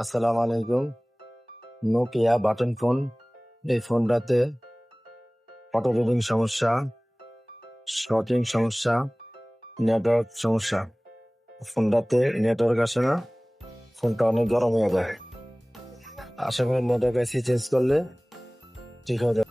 আসসালামু আলাইকুম। Nokia button phone. এই ফোনটাতে অটো রিডিং সমস্যা, শর্টিং সমস্যা, নেটওয়ার্ক সমস্যা। ফোনটাতে নেটওয়ার্ক আসে না, ফোনটা অনেক গরম হয়ে যায়। আশা করি নেটওয়ার্ক আইসি চেঞ্জ করলে ঠিক হয়ে যাবে।